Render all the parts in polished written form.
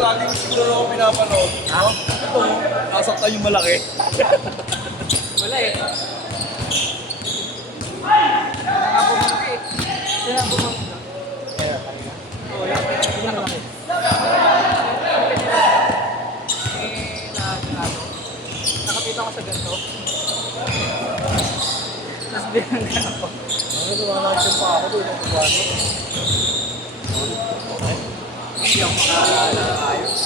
Laging siguro ako pinapanood. Ha? Ito, nasaktan yung malaki. Wala eh. Kaya nga bumangki eh. Kaya bumangki. Kaya, kanina. Oo, yan. Yan lang eh. Nakapita ko sa ganito. Tapos binanggan ako. Ano naman natin pa ako doon ang kuwano? Hindi ako makakala na ayos.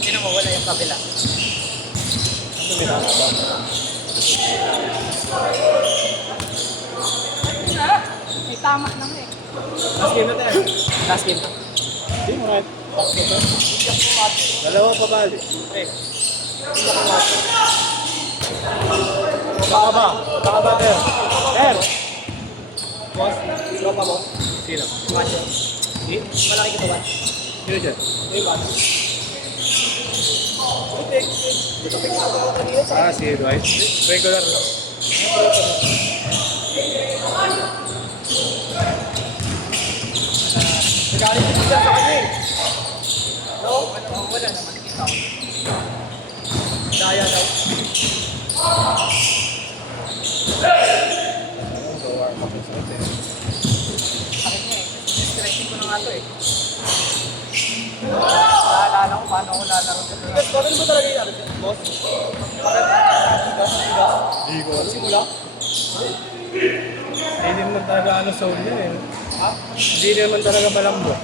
Hindi na mawala yung kabila. Ano ginagawa? May tama lang eh. Last game na tayo. Last game to. Hindi mo right. Dalawa pa bali. Eh. Baka ba? Baka ba, Ter? Ter! Boss, sino pa mo? Sino? Macho. Hindi? Malaki ka ba? Sino dyan? Hindi ba? Si Dwight. Regular lang. Nagalit ko siya sa kanya eh. No? Wala naman. Kita ko. Daya daw. Sakit niya eh. Stretching ko na nga to eh. Naalala ko paano ako lalaro sa mga. Bakit ba talaga yung boss? Hindi ko. Simula? Hindi naman talaga soul niya eh. Ha? Hindi naman talaga malambot.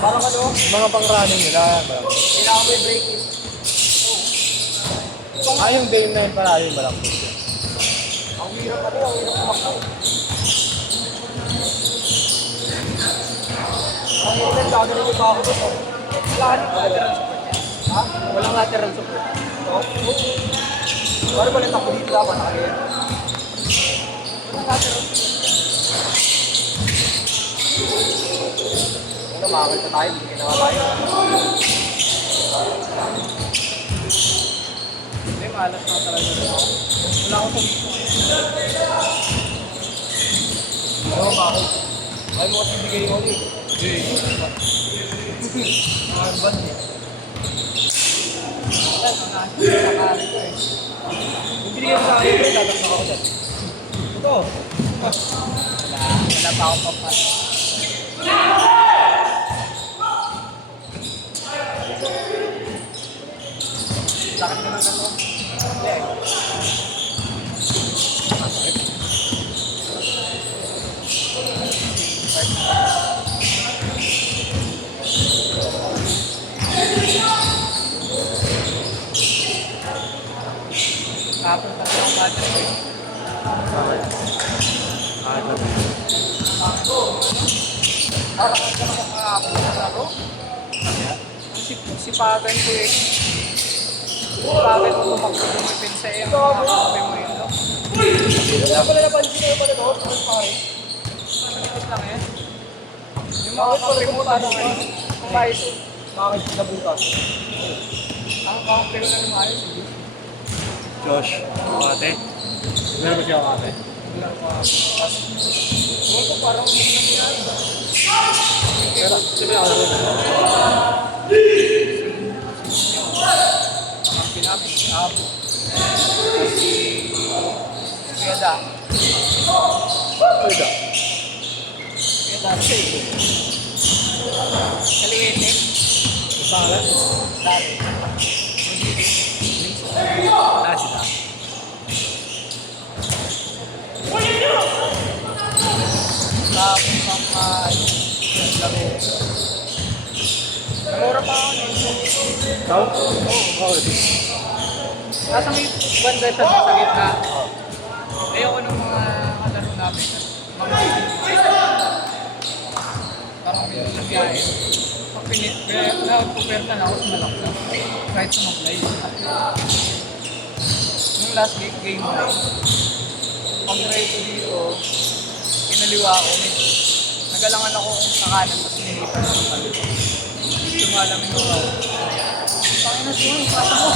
Parang ano? Mga pang-running nila. Malambot. Kailangan ko yung break-in. Yung day 9 pala yung malambot siya. Ang hirap pala, ang hirap kumakao. Ang hirap gagawin pa ako doon. Walang lateral support niya. Ha? Walang lateral support. Oo. Parang balik ako dito dapat nakaliyan. Walang lateral support. Ano, makakal ka tayo, hindi ginawa tayo. Hindi, malas na talaga doon. Wala akong tumito. Oo, bakit? Ay mo kasi bigay mo ulit. Mga band eh. Wala, nakakari ko eh. Kung binigay mo sa akin, pre, tatak na ako dyan. Ito. Wala pa akong papas. Sakit ka ng gano'n? Hindi eh. Kapag pati ako battery ko eh. Parang ka naman makakapag na laro. Sipagan ko eh. Sipagan mo tumakbo lumipin sa iyo. Makakapi mo yun, no? Wala pala napansin na pala doon. Pare. Malikot lang eh. Yung makakapi mo tanong eh. Kung ayos eh. Bakit sa butas? Ang kape ko na yung ayos eh. Josh, ate. Meron ba siya ate? Wala ko ewan ko parang hindi nangyari. Pero, sabi ako rin. Pangkampi namin, si Abo. Si Kuya Da. Ay, da. Kuya Da, siya eh. Kaliwete. Pangalan? Dati. Ah, sila. Tapos ang laro. Mura pa ako nito. Ikaw? Oo. Nasa may banda sa gitna. Ayoko ng mga kalaro namin. Mga parang may biyahe. Pag nagpuperta na ako sa malaksa. Kahit sa mag-play. Yung last game na, pag-try ko dito, pinaliwa ako. Nagalangan ako sa kanan, tapos nilipan ako sa kaliwa. Sumalamin ko ako. Pangin na siya, pasa mo.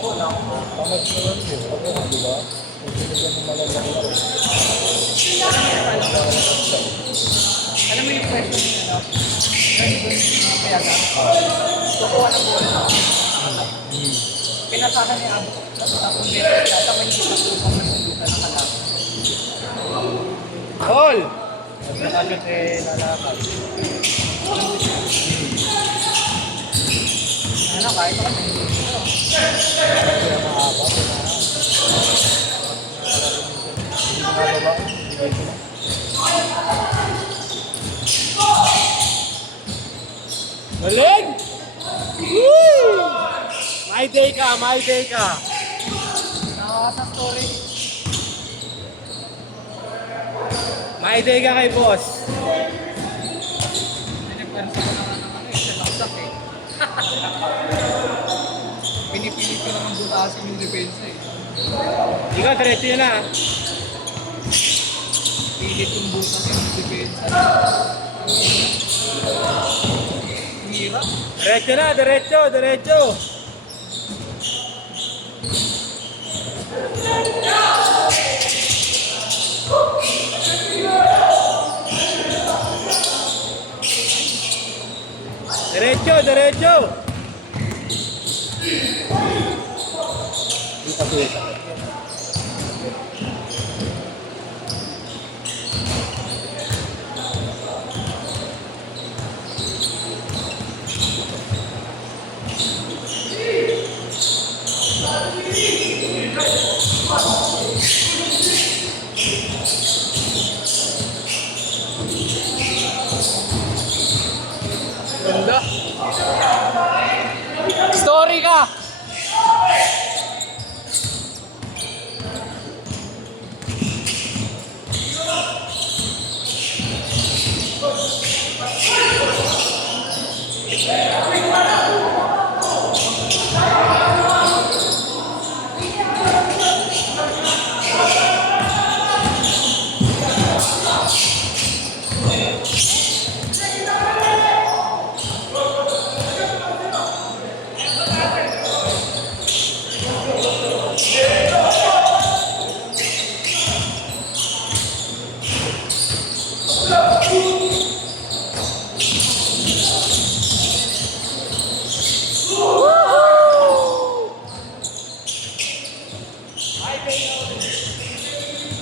Oo, lang ako Tamad naman yun. Ano, di ba? Pagkakagyan ng malalaki. Alam mo yung question niya, no? Kaya na, kukuha ng bola. Pinasahan niya ako. Tapos meron siya. Tapos hindi ko kupang masundutan ng kalaban. Paul! Nagkakagyan lalakad. Ano, kahit ako hindi ko. Kaya mahaba. Galing! Woo! My day ka, my day ka. Sa story. My day ka kay boss. Pinagpansin ko naman ng ano eh, sa laksak eh. Pinipilit ko naman butasin yung depensa eh. Ikaw, diretso yun na. Pilit yung butasin yung depensa. Hirap. Diretso na, diretso, diretso. Diretso, diretso. Ganda. Story ka!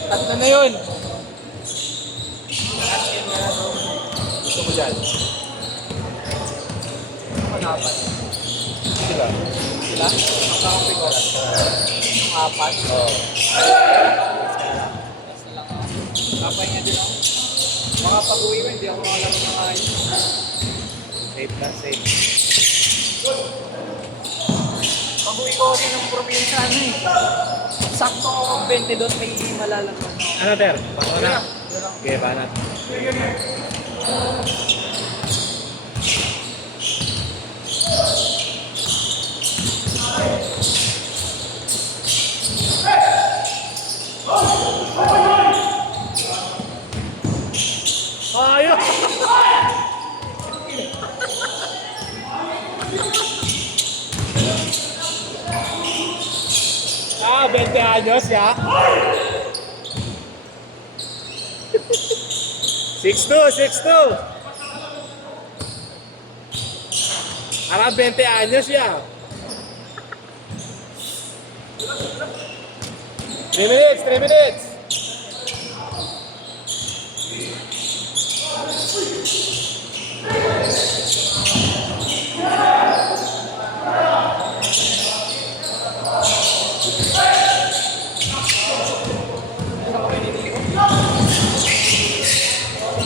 Tatlo na yun. Gusto mo dyan? Panapan. Sila? Sila? Ang kakampi ko. Ang apat. Oo. Basta lang ako. Kapay niya din ako. Mga pag-uwi ko, hindi ako makalabas ng ayos. Safe na, safe. Pag-uwi ko kasi ng probinsya, ano eh. Sakto ako 22, may malalaman. Ano, Ter? Paano na? Yun lang. Okay, banat. Ayos! Ah, 20 años ya. 6'2", 6'2". Parang 20 años ya. 3 minutes, 3 minutes.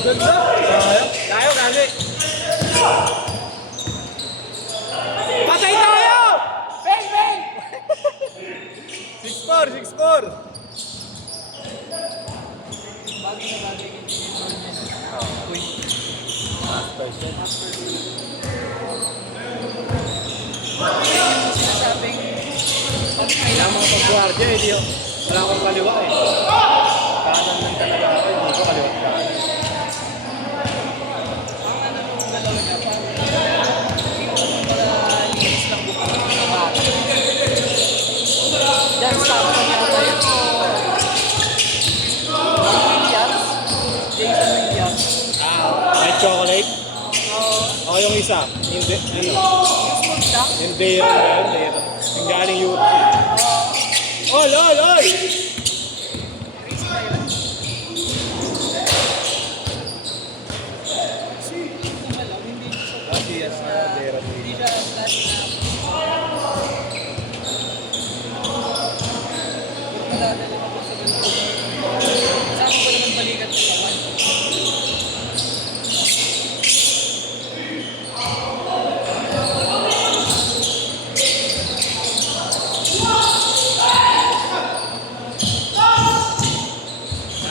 Ganda! Tayo, gani. Patay tayo! Bang! Bang! 6'4", 6'4". Bagay na bagay yung tinitol niya. Uy. Sinasabing pag Kaya mga pag-guardia, hindi ko. Wala akong kaliwa eh. Kanan lang talaga ako, hindi ko kaliwa kanan. ang ano nung galaw niya parang linis lang buka ng bata. Diyan sa akin yata yun. Williams. Jason Williams. White chocolate. Oo. Ako yung isa. Hindi, ano? Yung smooth lang. Yung Bayer na yun, Bayer. Yung galing Europe. Ol, ol, ol! Risk na yun. Hindi siya Kasi yes, Bayer. Hindi siya flat na. Madadala ako sa ganito. Saan ko naman balikat sa laman?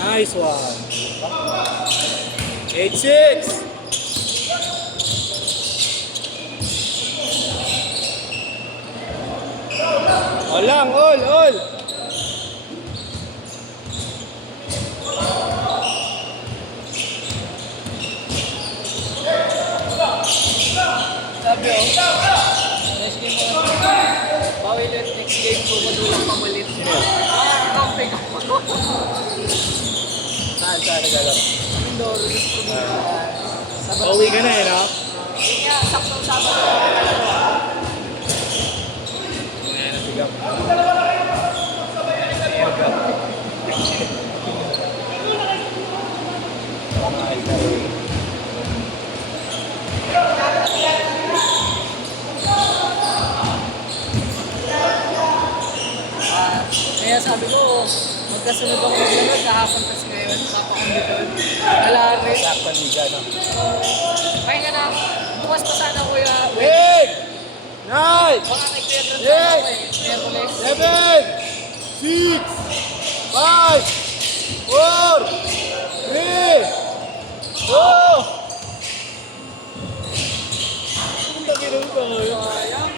Nice one. 8-6. Ol lang, ol, ol. Sabi oh. Next game mo. Bawi ulit next game ko madulang pamalit. Kampay ko. Saan naglalaro? Mindoro, gusto ko sa Pauwi ka na eh, no? Yun nga, saktong Sabado. Ngayon, nasigam. Kaya sabi ko, magkasunod ako mag-lunod, kahapon kasi ngayon, napakonditol. Kalari. Sakpan liga, no? Kaya nga na, bukas pa sana kuya. 8! 9! Baka nag-clear run sana ako eh. Miyerkules. 7! 6! 5! 4! 3! 2! Ang dami ng